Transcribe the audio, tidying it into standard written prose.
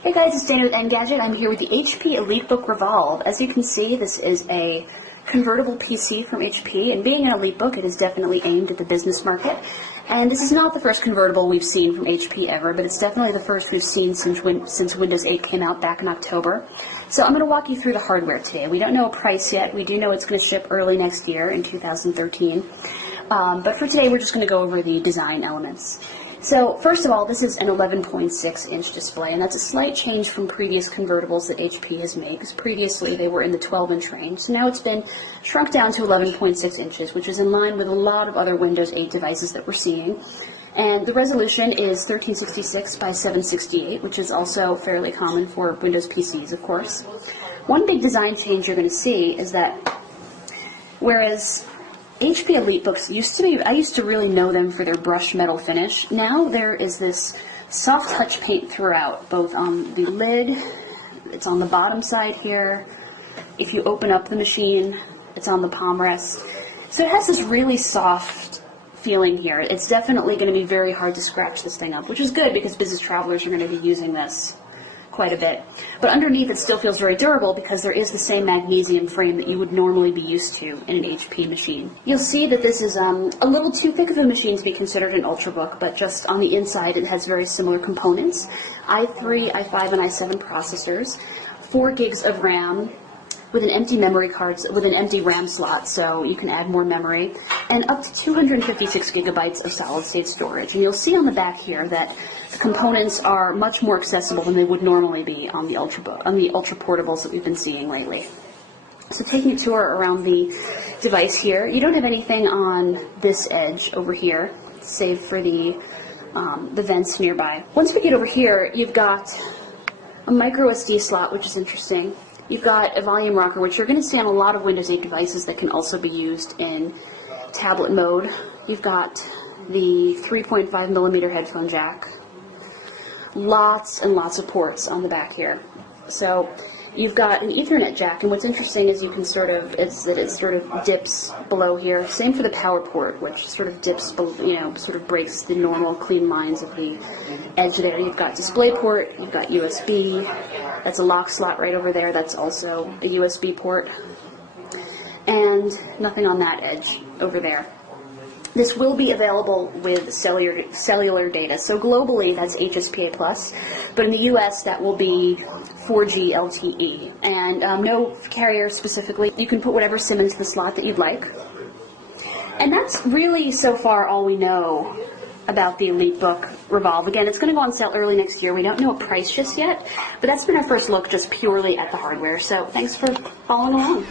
Hey guys, it's Dana with Engadget. I'm here with the HP Elitebook Revolve. As you can see, this is a convertible PC from HP, and being an Elitebook, it is definitely aimed at the business market. And this is not the first convertible we've seen from HP ever, but it's definitely the first we've seen since Windows 8 came out back in October. So I'm going to walk you through the hardware today. We don't know a price yet. We do know it's going to ship early next year in 2013. But for today, we're just going to go over the design elements. So first of all, this is an 11.6-inch display, and that's a slight change from previous convertibles that HP has made, because previously they were in the 12-inch range. So now it's been shrunk down to 11.6 inches, which is in line with a lot of other Windows 8 devices that we're seeing. And the resolution is 1366 by 768, which is also fairly common for Windows PCs, of course. One big design change you're going to see is that whereas HP Elitebooks I used to really know them for their brushed metal finish. Now there is this soft touch paint throughout, both on the lid, it's on the bottom side here. If you open up the machine, it's on the palm rest. So it has this really soft feeling here. It's definitely going to be very hard to scratch this thing up, which is good because business travelers are going to be using this quite a bit. But underneath it still feels very durable because there is the same magnesium frame that you would normally be used to in an HP machine. You'll see that this is a little too thick of a machine to be considered an Ultrabook, but just on the inside it has very similar components. i3, i5, and i7 processors, 4 gigs of RAM, with an empty memory card, with an empty RAM slot, so you can add more memory, and up to 256 gigabytes of solid-state storage. And you'll see on the back here that the components are much more accessible than they would normally be on the Ultrabook, on the Ultra portables that we've been seeing lately. So taking a tour around the device here, you don't have anything on this edge over here, save for the vents nearby. Once we get over here, you've got a micro SD slot, which is interesting. You've got a volume rocker, which you're going to see on a lot of Windows 8 devices that can also be used in tablet mode. You've got the 3.5mm headphone jack. Lots and lots of ports on the back here. So you've got an Ethernet jack, and what's interesting is you can it sort of dips below here. Same for the power port, which sort of dips, sort of breaks the normal clean lines of the edge there. You've got DisplayPort, you've got USB. That's a lock slot right over there. That's also a USB port. And nothing on that edge over there. This will be available with cellular data. So globally, that's HSPA+, but in the US, that will be 4G LTE. And no carrier specifically. You can put whatever SIM into the slot that you'd like. And that's really, so far, all we know about the Elitebook Revolve. Again, it's going to go on sale early next year. We don't know a price just yet, but that's been our first look just purely at the hardware. So thanks for following along.